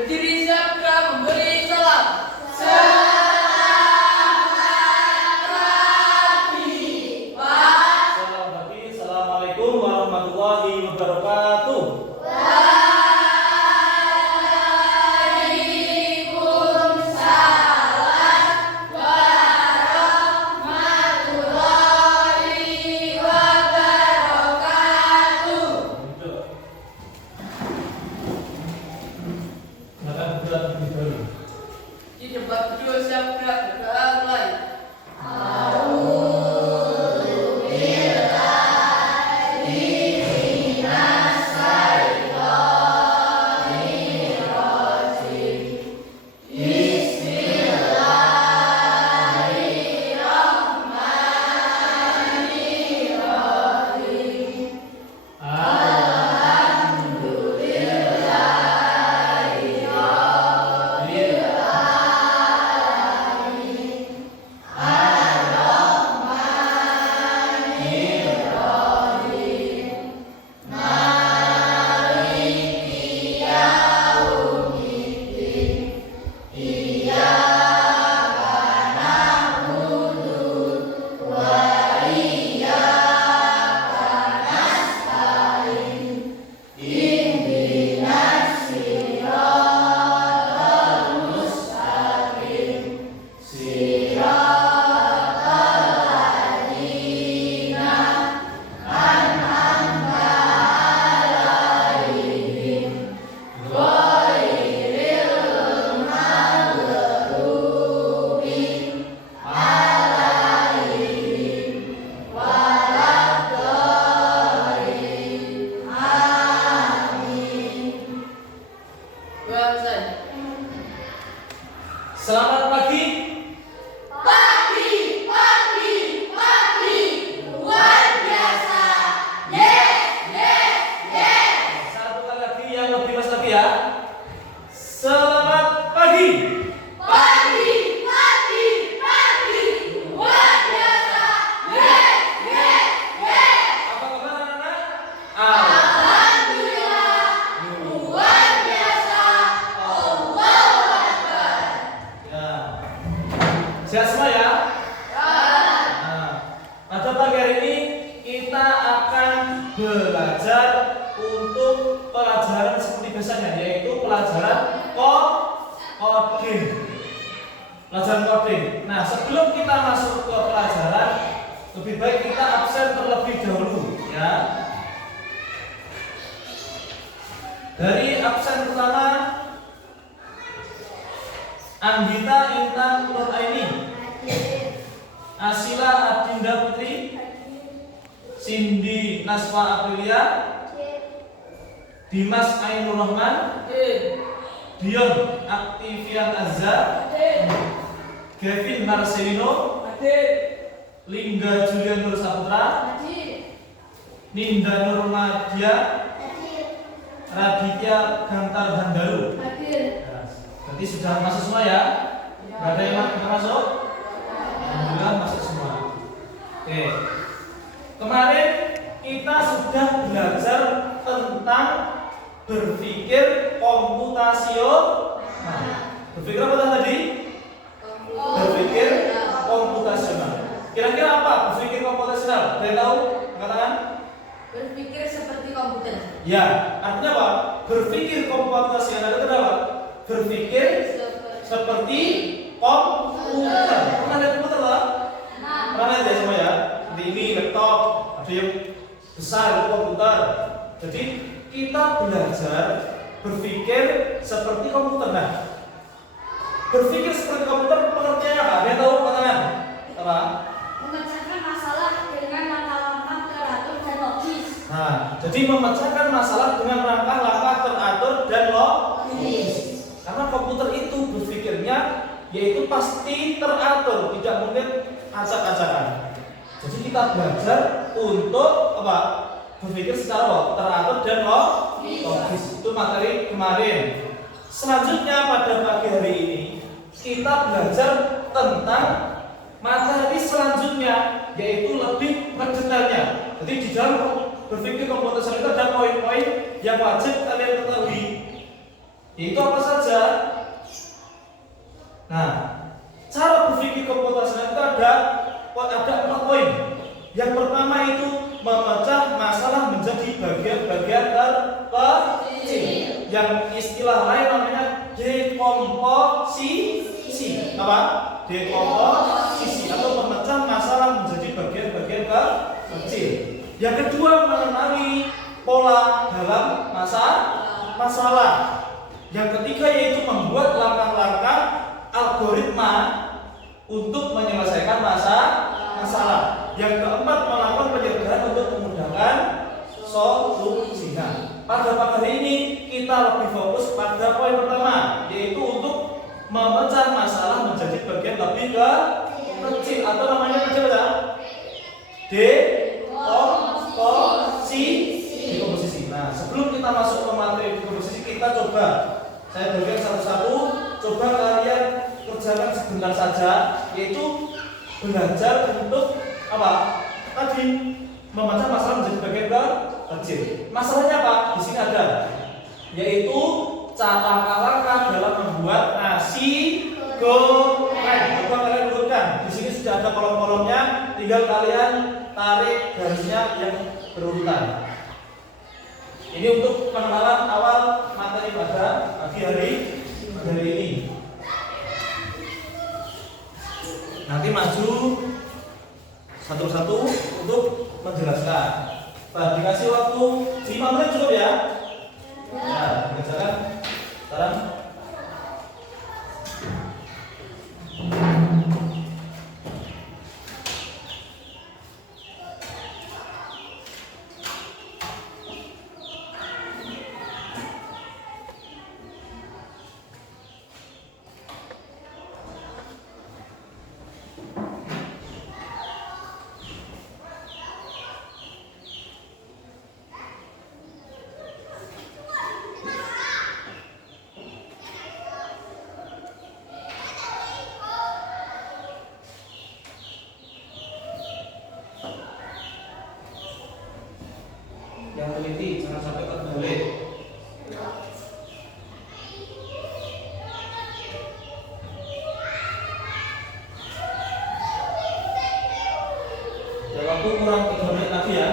Berdiri sabda memberi salam. Assalamualaikum warahmatullahi wabarakatuh. Di debat kedua sabda berdoa mulai. Selamat pagi. Luar biasa. Satu kali lagi yang lebih keras lagi ya. Selamat pagi. Luar biasa. Apa kabar anak-anak? Alhamdulillah. Luar biasa. Allahu Akbar. Ya. Sehat semua ya? Nah, pada pagi hari ini kita akan belajar untuk pelajaran seperti biasanya, yaitu pelajaran coding. Pelajaran coding. Nah, sebelum kita masuk ke pelajaran, lebih baik kita absen terlebih dahulu, ya. Dari absen pertama, Anggita Intan Nuraini, Asila Adinda Putri, Cindy Naswa Aprilia, Dimas Ainur Rahman, Dion Aktivian Azza, Kevin Marcelino, Lingga Julian Nur Saputra, Ninda Nur Nadia, Raditya Gantar Handaru. Berarti sudah masuk semua ya? Gak ada yang masuk? Alhamdulillah masuk semua. Oke. Kemarin kita sudah belajar tentang berpikir komputasional. Berpikir apa tadi? Berpikir komputasional. Kira-kira apa berpikir komputasional? Ada yang tahu? Katakan. Berpikir seperti komputer. Ya, artinya apa? Berpikir komputasional itu apa? Berpikir seperti komputer. Pernah lihat komputer lah? Pernah lihat ya semua ya? Seperti ini laptop, ada yang besar itu komputer. Jadi kita belajar berpikir seperti komputer. Nah, berpikir seperti komputer pengertiannya apa? Dia tahu katakan apa? Memecahkan masalah dengan langkah-langkah teratur dan logis. Nah, jadi memecahkan masalah dengan langkah-langkah teratur dan logis. Karena komputer itu berpikirnya yaitu pasti teratur, tidak mungkin acak-acakan. Jadi kita belajar untuk apa? Berpikir secara teratur dan logis. Itu materi kemarin. Selanjutnya pada pagi hari ini kita belajar tentang materi selanjutnya, yaitu lebih mendetailnya. Jadi di dalam berpikir komputasional itu ada poin-poin yang wajib kalian ketahui. Itu apa saja? Nah, cara berpikir komputasi itu ada 4 poin. Yang pertama itu memecah masalah menjadi bagian-bagian terkecil. Yang istilah lain namanya dekomposisi. Apa? Dekomposisi atau memecah masalah menjadi bagian-bagian kecil. Yang kedua mengenali pola dalam masalah. Yang ketiga yaitu membuat langkah-langkah algoritma untuk menyelesaikan masalah. Yang keempat melakukan pencegahan untuk memudahkan solusinya. Pada pagi ini kita lebih fokus pada poin pertama, yaitu untuk memecah masalah menjadi bagian lebih kecil atau namanya apa? Dekomposisi. Nah, sebelum kita masuk ke materi dekomposisi, kita coba saya bagikan satu-satu. Coba kalian kerjakan sebentar saja, yaitu belajar untuk apa? Tadi memecah masalah menjadi bagian kecil. Masalahnya apa? Di sini ada, yaitu langkah-langkah dalam membuat nasi goreng. Coba kalian urutkan. Di sini sudah ada kolom-kolomnya, tinggal kalian tarik garisnya yang berurutan. Ini untuk pengenalan awal materi pada pagi hari ini. Nanti maju satu-satu untuk menjelaskan. Nah, dikasih waktu 5 menit cukup ya? Nah, dikerjakan sekarang. Yang teliti jangan sampai terbalik. Ya, waktu kurang 3 menit lagi ya.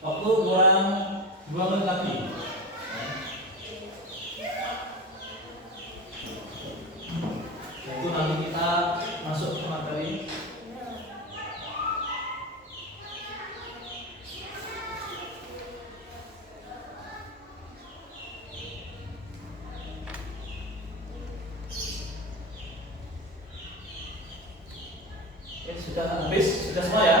Waktu kurang 2 menit lagi. Itu nanti kita masuk ke materi. Sudah habis, sudah semua ya?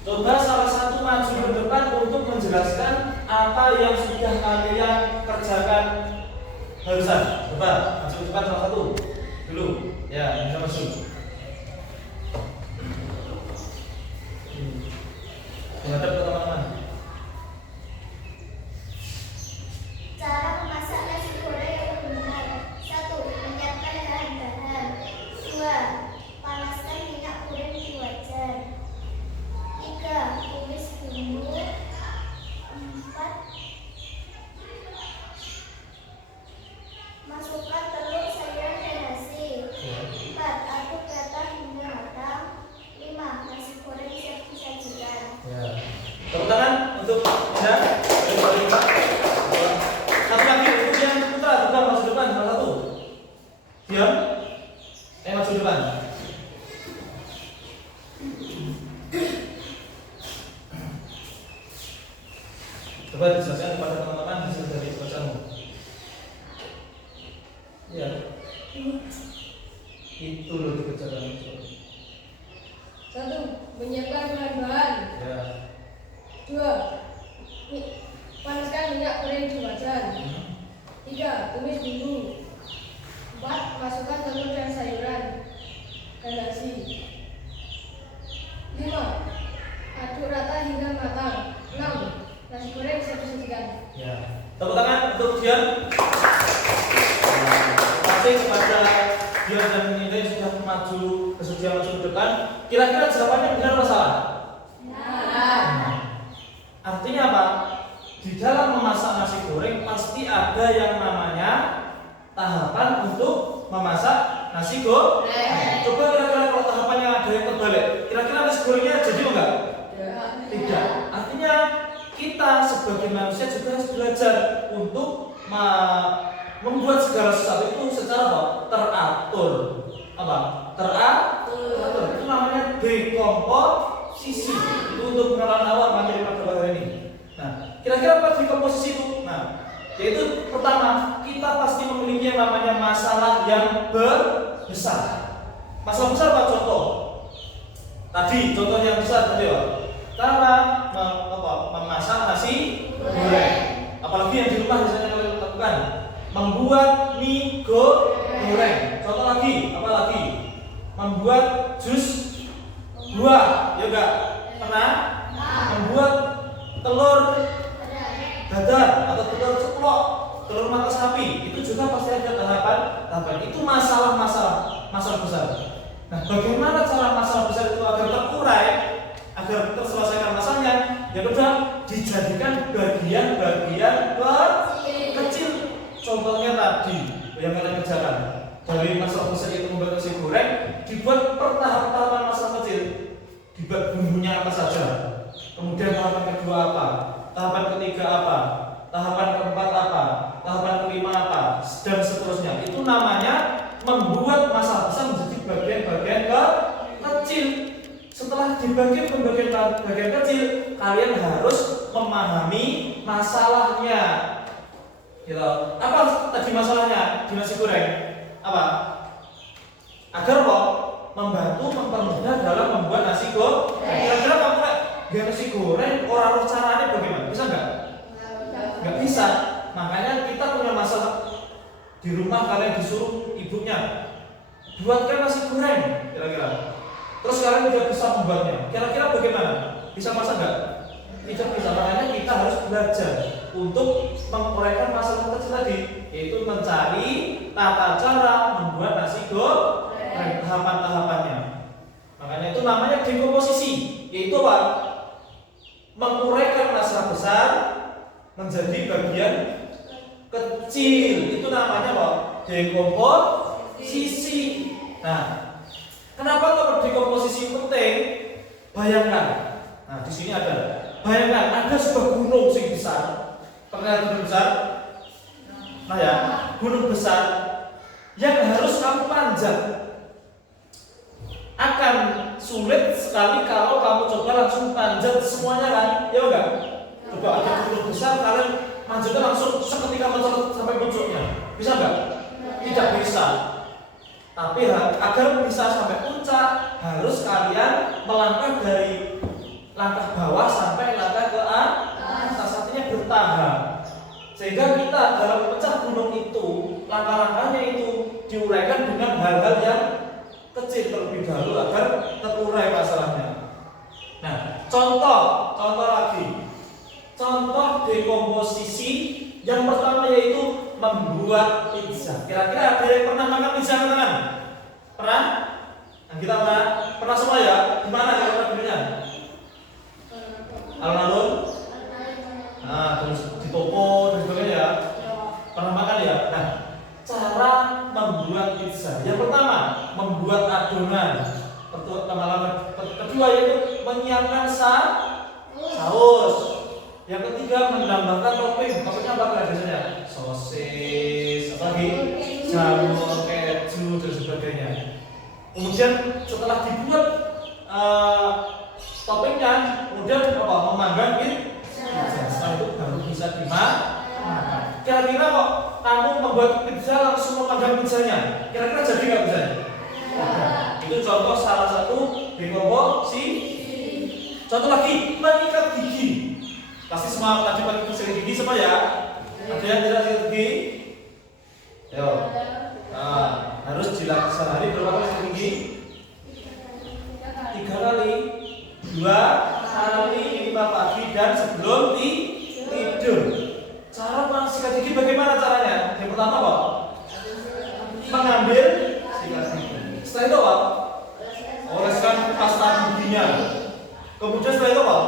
Coba salah satu maju ke depan untuk menjelaskan apa yang sudah kalian kerjakan barusan. Coba maju ke depan salah satu dulu. Ya, bisa maju. Menghadap ke teman-teman. Cara memasak nasi goreng yang benar. 1. Menyiapkan bahan-bahan. 2. Panaskan minyak goreng di wajan. 3. Tumis bumbu. 4. Masukkan telur, sayuran, dan nasi. 4. Aduk rata hingga matang. 5. Nasi goreng siap disajikan. Ya. bisa jelaskan kepada teman-teman hasil dari bacaanmu. Ya. Itu loh dikerjakan itu. 1. Menyiapkan bahan-bahan. Ya. 2. Panaskan minyak goreng di wajan. 3. Tumis bumbu. 4. Masukkan telur dan sayuran dan nasi. 5. Aduk rata hingga matang. 6. Nasi goreng siap disajikan. Ya. Tepuk tangan untuk Dian. Terima kasih kepada Dian dan Nida yang sudah maju bersedia maju ke depan. Kira-kira jawabannya benar atau salah? Benar. Artinya apa? Di dalam memasak nasi goreng pasti ada yang namanya tahapan untuk memasak nasi goreng. Coba kira-kira kalau tahapannya ada yang terbalik, kira-kira nasi gorengnya jadi enggak? Tidak. Artinya kita sebagai manusia juga harus belajar untuk membuat segala sesuatu itu secara apa? Teratur. Apa? Teratur. Itu namanya dekomposisi. Itu untuk pengenalan awal materi pada hari ini. Nah, kira-kira apa dekomposisi itu? Nah, yaitu pertama, kita pasti memiliki yang namanya masalah yang besar. Masalah besar apa contoh? Tadi contoh yang besar tadi apa? Cara memasak nasi goreng. Apalagi yang di rumah biasanya kalian lakukan, membuat mie goreng. Contoh lagi, apa lagi? Membuat jus buah, ya enggak? Pernah? Membuat telur dadar atau telur ceplok, telur mata sapi, itu juga pasti ada tahapan. Itu masalah besar. Nah, bagaimana cara masalah besar itu agar terurai, agar terselesaikan masalahnya? Yang kedua, dijadikan bagian-bagian kecil. Contohnya tadi yang kalian kerjakan, dari masalah besar itu membuat nasi goreng, dibuat per tahap-tahapan masalah kecil. Dibuat bumbunya apa saja, kemudian tahapan kedua apa, tahapan ketiga apa, tahapan keempat apa, tahapan kelima apa, dan seterusnya. Itu namanya membuat masalah besar menjadi bagian-bagian kecil. Setelah dibagi bagian kecil, kalian harus memahami masalahnya. Gitu. Apa tadi masalahnya di nasi goreng? Apa? Agar kok membantu mempermudah dalam membuat nasi goreng. Kira-kira kamu biar nasi goreng orang caranya bagaimana? Bisa nggak? Nggak bisa. Makanya kita punya masalah di rumah, kalian disuruh ibunya buatkan nasi goreng, kira-kira. Terus kalian tidak bisa membuatnya. Kira-kira bagaimana? Bisa masak nggak? Tidak bisa. Makanya kita harus belajar untuk menguraikan masalah kecil tadi, yaitu mencari tata cara membuat nasi goreng, tahapan-tahapannya. Makanya itu namanya dekomposisi, yaitu apa? Menguraikan masalah besar menjadi bagian kecil. Itu namanya apa? Dekomposisi. Nah, kenapa kalau dekomposisi penting? Bayangkan. Nah, di sini ada. Bayangkan ada sebuah gunung yang besar. Pernah gunung besar? Nah ya, gunung besar yang harus kamu panjat. Akan sulit sekali kalau kamu coba langsung panjat semuanya kan? Ya enggak? Coba ada gunung besar, kalian manjatnya langsung seketika mencolot sampai puncaknya. Bisa enggak? Tidak bisa. Tapi agar bisa sampai puncak, harus kalian melangkah dari langkah bawah sampai langkah ke atas, artinya bertahap. Sehingga kita dalam memecah gunung itu, langkah-langkahnya itu diuraikan dengan hal-hal yang kecil terlebih dahulu agar terurai masalahnya. Nah, contoh lagi. Contoh dekomposisi yang pertama yaitu membuat pizza. Kira-kira ada yang pernah makan pizza teman-teman? Pernah? Nah, kita pernah semua ya? Gimana cara belinya? Alun-alun? Nah, terus di toko dan sebagainya ya? Pernah makan ya? Nah, cara membuat pizza. Yang pertama, membuat adonan. Kedua yaitu menyiapkan saus. Yang ketiga, menambahkan topping. Toppingnya apa biasanya? Sosis, apa lagi? Jamur, keju dan sebagainya. Kemudian setelah dibuat toppingnya, kemudian apa? Memanggang pizza. Setelah itu baru bisa membuat pizza langsung memanggang pizzanya. Kira-kira jadi nggak pizzanya? Itu contoh salah satu dekomposisi. Contoh lagi, mengikat gigi. Pasti semua tadi pakai sikat gigi semua ya. Ada yang tidak sikat gigi? Yo. Nah, harus sehari berapa kali sikat gigi? 3 kali. 2 kali 5 pagi dan sebelum tidur. Cara sikat gigi bagaimana caranya? Yang pertama apa? Mengambil sikat gigi. Setelah itu apa? Oleskan pasta giginya. Kemudian setelah itu apa?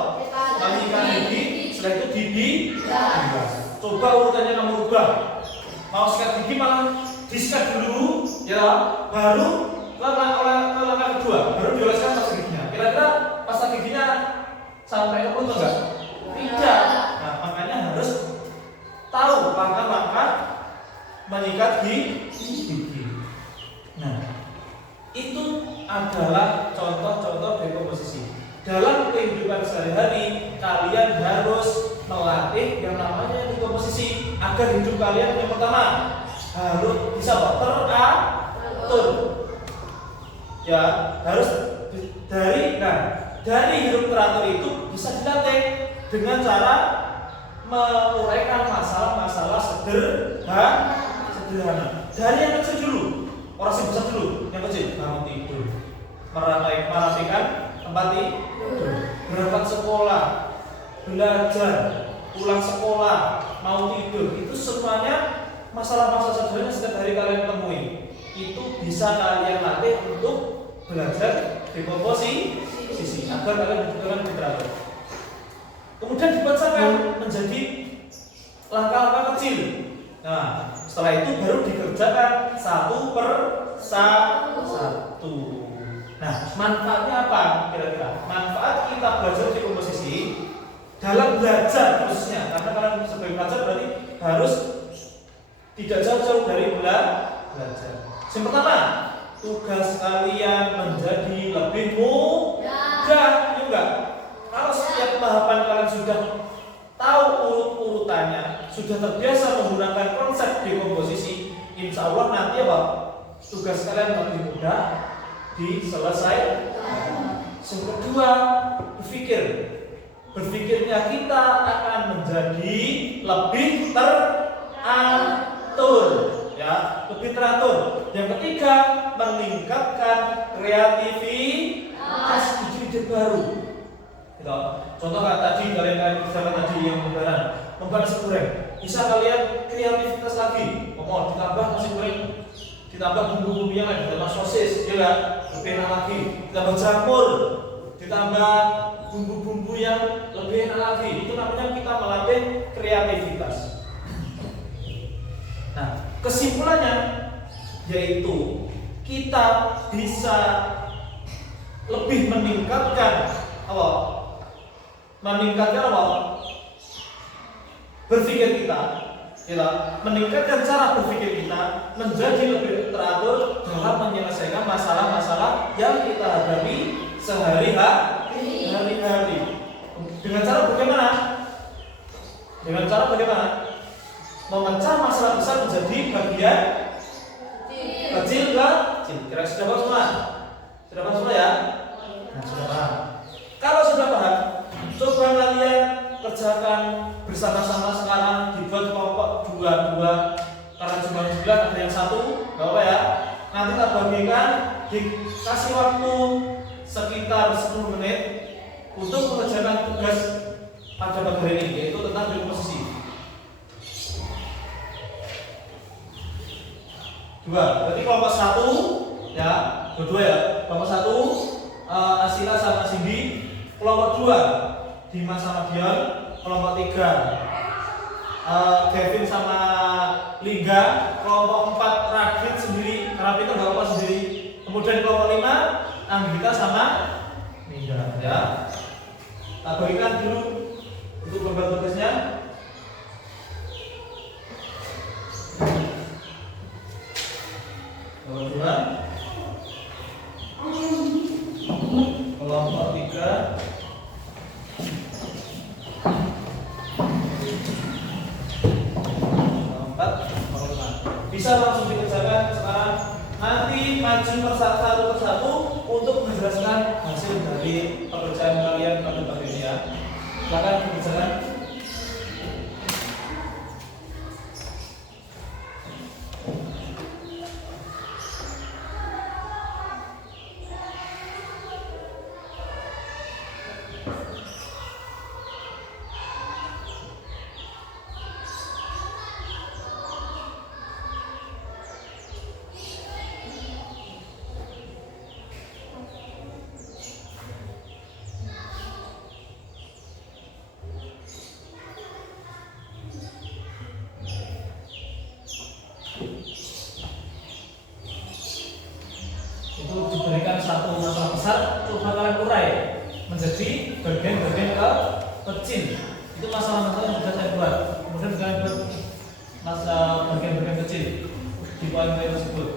Mandikan gigi. Setelah itu dibilas. Coba urutannya kamu ubah. Mau sikat gigi malah disikat dulu, ya, baru langkah kedua, baru dioleskan pasta giginya. Kira-kira pasta giginya sampai ke mulut enggak? Tidak. Nah, makanya harus tahu langkah-langkah menyikat gigi. Nah, itu adalah contoh-contoh dekomposisi. Dalam kehidupan sehari-hari, kalian harus melatih yang namanya dekomposisi agar hidup kalian yang pertama harus bisa teratur. Ya, harus dari hidup teratur itu bisa dilatih dengan cara menguraikan masalah-masalah sederhana. Dari yang kecil dulu, orang yang besar dulu. Yang kecil, bangun tidur, merapikan tempat tidur, berangkat sekolah, belajar, pulang sekolah, mau tidur. Itu semuanya masalah-masalah sederhana yang setiap hari kalian temui. Itu bisa kalian latih untuk belajar dekomposisi agar kalian betul-betul teratur. Kemudian dibacakan menjadi langkah-langkah kecil. Nah, setelah itu baru dikerjakan satu per satu. Nah, manfaatnya apa kira-kira? Manfaat kita belajar dekomposisi dalam belajar khususnya, karena kalian sebagai pelajar berarti harus tidak jauh-jauh dari belajar. Yang pertama, tugas kalian menjadi lebih mudah, ya enggak? Kalau setiap tahapan kalian sudah tahu urut-urutannya, sudah terbiasa menggunakan konsep dekomposisi, insya Allah nanti apa? Tugas kalian lebih mudah diselesaikan. Yang kedua, berpikirnya kita akan menjadi lebih teratur, ya, lebih teratur. Yang ketiga, meningkatkan kreativitas ide baru. Gitu. Contoh tadi kalian kerjakan tadi yang membuat nasi goreng, bisa kalian kreativitas lagi. Ditambah nasi goreng, ditambah bumbu-bumbu yang lain, ditambah sosis, ya kan? Lebih enak lagi. Ditambah jamur, ditambah bumbu-bumbu yang lebih enak lagi. Itu namanya kita melatih kreativitas. Nah, kesimpulannya yaitu kita bisa lebih meningkatkan apa? Berpikir kita, meningkatkan cara berpikir kita menjadi lebih teratur dalam menyelesaikan masalah-masalah yang kita hadapi sehari-hari. Dengan cara bagaimana? Memecah masalah besar menjadi bagian kecil. Kira sudah paham semua? Sudah paham semua ya? Nah, sudah paham. Kalau sudah paham, coba kalian kerjakan bersama-sama sekarang, dibuat kelompok 2-2. Karena jumlahnya 9, ada yang 1, gak apa ya. Nanti kita bagikan, dikasih waktu sekitar 10 menit untuk mengerjakan tugas pada pagi hari ini, yaitu tentang dekomposisi. 2, berarti kelompok 1 ya, dua ya. Kelompok 1 Asila sama Cindy. Kelompok 2 Dimas sama Dion. Kelompok 3 Kevin sama Lingga. Kelompok 4 Radit sendiri, karena Peter gak apa sendiri. Kemudian kelompok 5 Anggita sama Ninda ya. Kita bagikan dulu untuk beberapa tugasnya. Kelompok 3 kelompok 4 kelompok 5. bisa langsung dikerjakan sekarang. Nanti maju satu persatu untuk menjelaskan hasil dari pekerjaan kalian pada pagi ini ya. Silakan dikerjakan. Itu diberikan satu masalah besar, coba kalian urai menjadi bagian-bagian kecil. Itu masalah-masalah yang sudah saya buat. Kemudian kalian buat bagian-bagian kecil di poin-poin tersebut.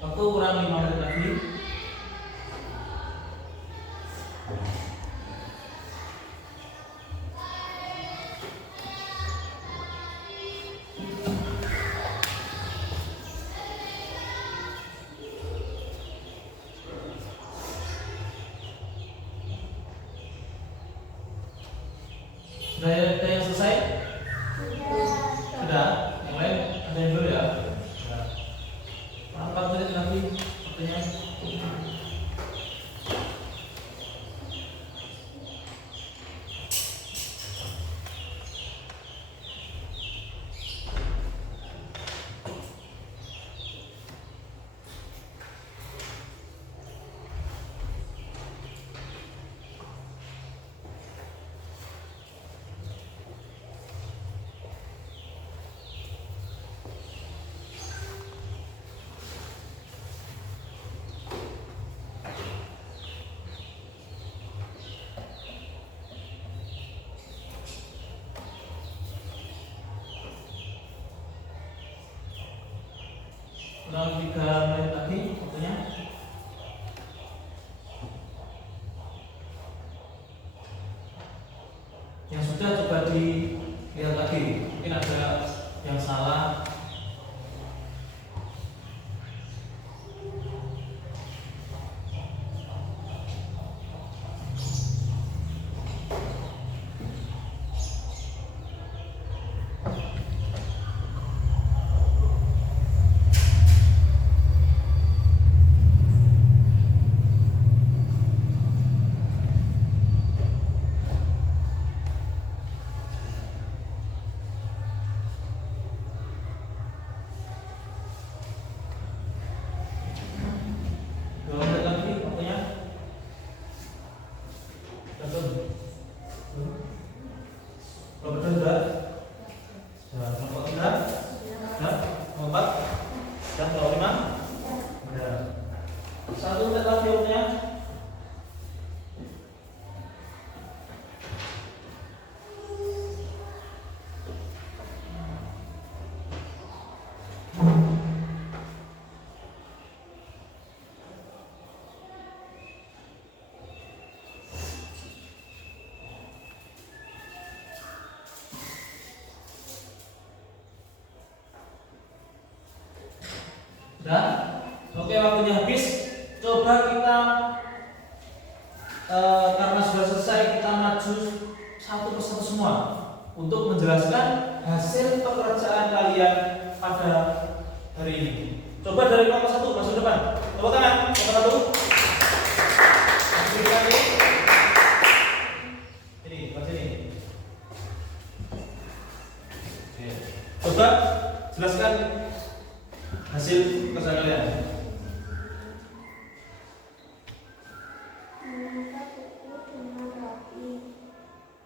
Waktu kurang 5 menit lagi. Sudah ada yang selesai? Sudah. Yang lain ada yang belum ya? Sudah. 4 menit lagi waktunya. Kurang 3 menit lagi waktunya. Yang sudah coba dilihat lagi, mungkin ada yang salah. Sudah? Oke, waktunya habis. Coba kita karena sudah selesai, kita maju satu persatu semua untuk menjelaskan hasil pekerjaan kalian pada hari ini. Coba dari kelompok 1 masuk depan. Tepuk tangan, kelompok 1. Ini, pas ini. Oke. Coba jelaskan hasil pekerjaan kalian.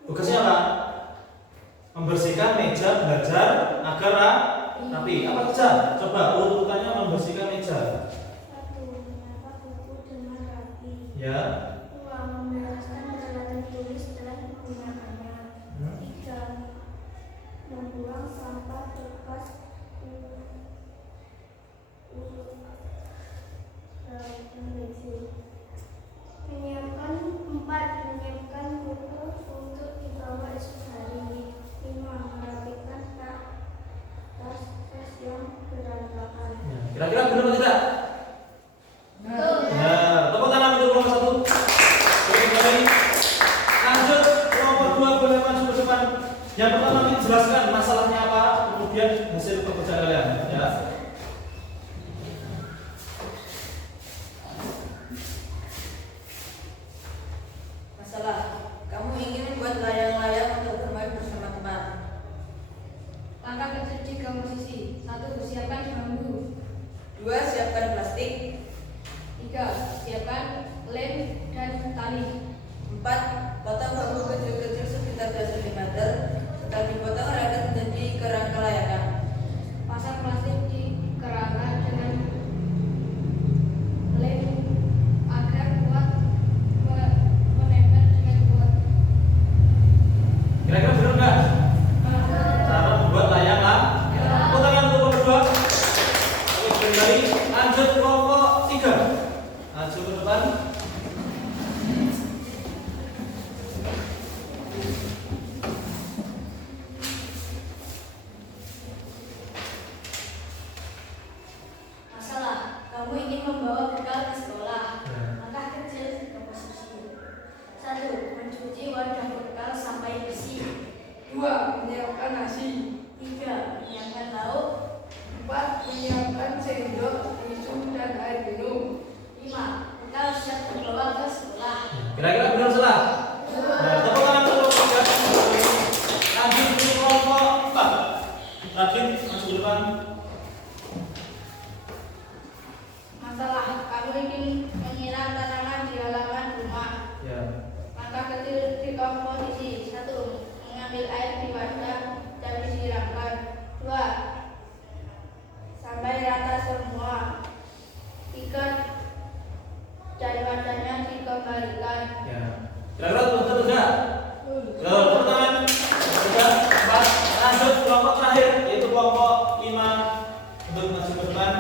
Tugasnya apa? Membersihkan meja belajar agar rapi. Apa saja? Coba urutannya membersihkan meja. 1. Menyapak buku dengan rapi. Ya. 2. Membereskan peralatan tulis dan menggunakannya. 3. Membuang sampah bekas menyiapkan buku untuk dibawa esok hari. 5. Merapikan tas yang berantakan. Kira-kira benar atau tidak? Betul. Nah, tepuk tangan untuk kelompok 1. Oke, kembali. Lanjut kelompok 2 boleh maju ke depan. Yang pertama kita jelaskan masalahnya apa, kemudian hasil pekerjaan kalian. Ya. Masalah, kamu ingin membuat layang-layang untuk bermain bersama teman. Langkah kecil di komposisi. 1. Siapkan bambu. 2. Siapkan plastik. 3. Siapkan lem dan tali. 4. Potong bambu kecil-kecil sekitar 2 cm. Setelah dipotong, raket menjadi kerangka layangan. Pasang plastik di kerangka dengan lem agar kuat menempel dengan kuat. Kira-kira benar enggak? Cara membuat layangan. Tepuk tangan untuk kelompok 2. Oke, kembali. Lanjut kelompok 3. Maju ke depan. Masalah, kamu ingin membawa bekal ke sekolah. Langkah kecil di komposisi. 1. Mencuci wadah bekal sampai bersih. 2. Menyiapkan nasi. 3. Menyiapkan lauk. 4. Menyiapkan sendok, tisu, dan air minum. 5. Bekal siap dibawa ke sekolah. Kira-kira benar salah? Nah, tepuk tangan untuk kelompok 3. Lanjut ke kelompok 4. Terakhir masuk ke depan. Masalah, kamu ingin menyiram tanaman di halaman rumah. Ya. Langkah kecil di komposisi. 1. Mengambil air di wadah dan disiramkan. 2. Sampai rata semua. 3. Dan wadahnya dikembalikan. Ya. Kira-kira betul enggak? Tepuk tangan. 3, 4. Lanjut kelompok terakhir yaitu kelompok 5 untuk maju ke depan.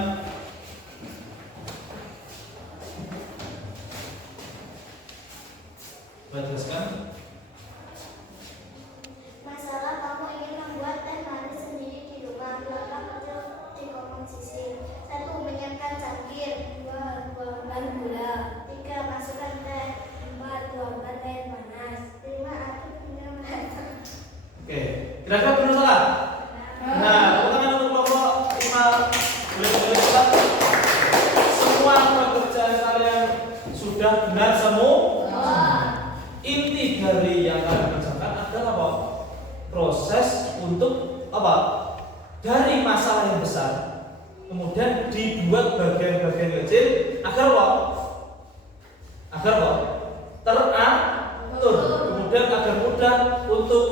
Jelaskan. Masalah kamu ingin membuat teh manis sendiri di rumah. Langkah kecil di komposisi. 1. Menyiapkan cangkir. 2. Tuangkan gula. 3. Masukkan teh. 4. Tuangkan air panas. 5. Aduk hingga merata. Oke. Kira-kira benar salah? Nah, tepuk tangan untuk kelompok 5. Boleh cepat. Semua pekerjaan kalian sudah benar semua. Inti dari yang kalian kerjakan adalah apa? Proses untuk apa? Dari masalah yang besar, kemudian dibuat bagian-bagian kecil agar apa? Agar apa? Teratur, kemudian agar mudah untuk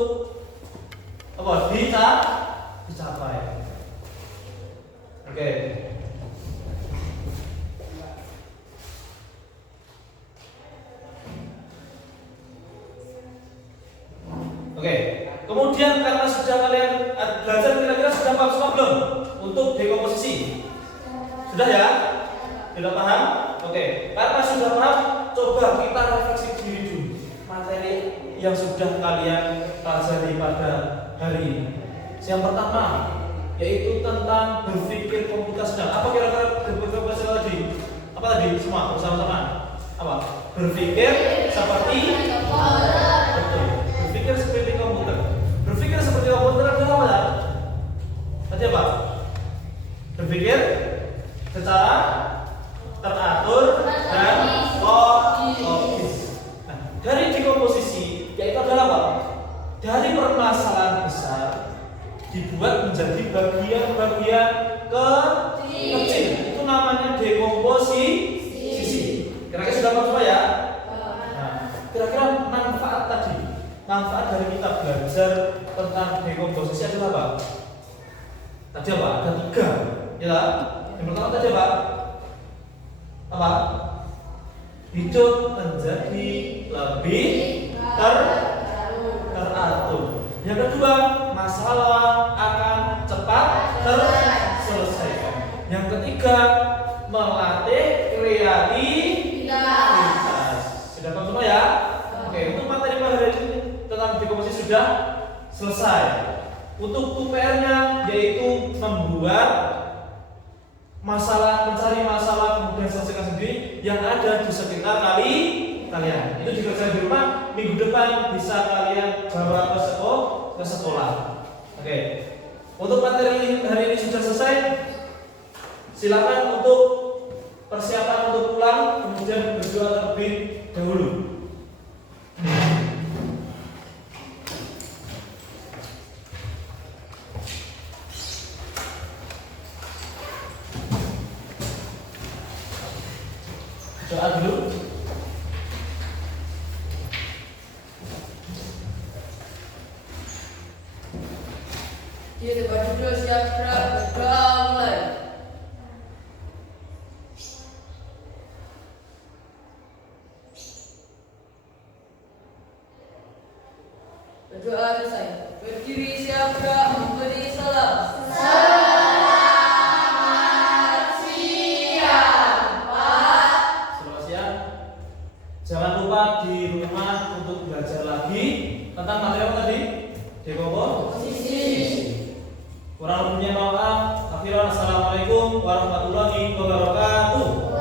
apa? Dicapai. Oke. Oke, kemudian karena sudah kalian belajar kira-kira sudah paham semua belum untuk dekomposisi? Sudah ya? Sudah paham? Oke, karena sudah paham, coba kita refleksi diri dulu materi yang sudah kalian pelajari pada hari ini. Yang pertama, yaitu tentang berpikir komputasional. Apa kira-kira berpikir komputasional tadi? Apa tadi? Semua bersama-sama. Apa? Berpikir seperti betul. Berpikir seperti komputer. Berpikir seperti komputer adalah apa? Tadi apa? Berpikir secara teratur dan logis. Nah, dari dekomposisi yaitu adalah apa? Dari permasalahan besar dibuat menjadi bagian-bagian kecil. Itu namanya dekomposisi. Kira-kira sudah paham semua ya? Nah, kira-kira manfaat tadi, manfaat dari kita belajar tentang dekomposisi adalah apa? Tadi apa? Ada 3, ya. Yang pertama tadi apa? Apa? Hidup menjadi lebih teratur. Yang kedua, masalah akan cepat terselesaikan. Yang ketiga, melatih kreativitas. Sudah paham semua ya? Oke, untuk materi pada hari ini tentang dekomposisi sudah selesai. Untuk PR-nya yaitu membuat masalah, mencari masalah kemudian selesaikan sendiri yang ada di sekitar kalian. Itu dikerjakan di rumah. Minggu depan bisa kalian bawa ke sekolah. Oke. Untuk materi hari ini sudah selesai. Silakan untuk persiapan untuk pulang, kemudian berdoa terlebih dahulu. Doa dulu. Di depan duduk siap gerak, berdoa mulai. Berdoa selesai. Berdiri siap gerak, memberi salam. Jangan lupa di rumah untuk belajar lagi tentang materi apa tadi? Dekomposisi. Kurang lebihnya mohon maaf. Akhirnya, assalamualaikum warahmatullahi wabarakatuh.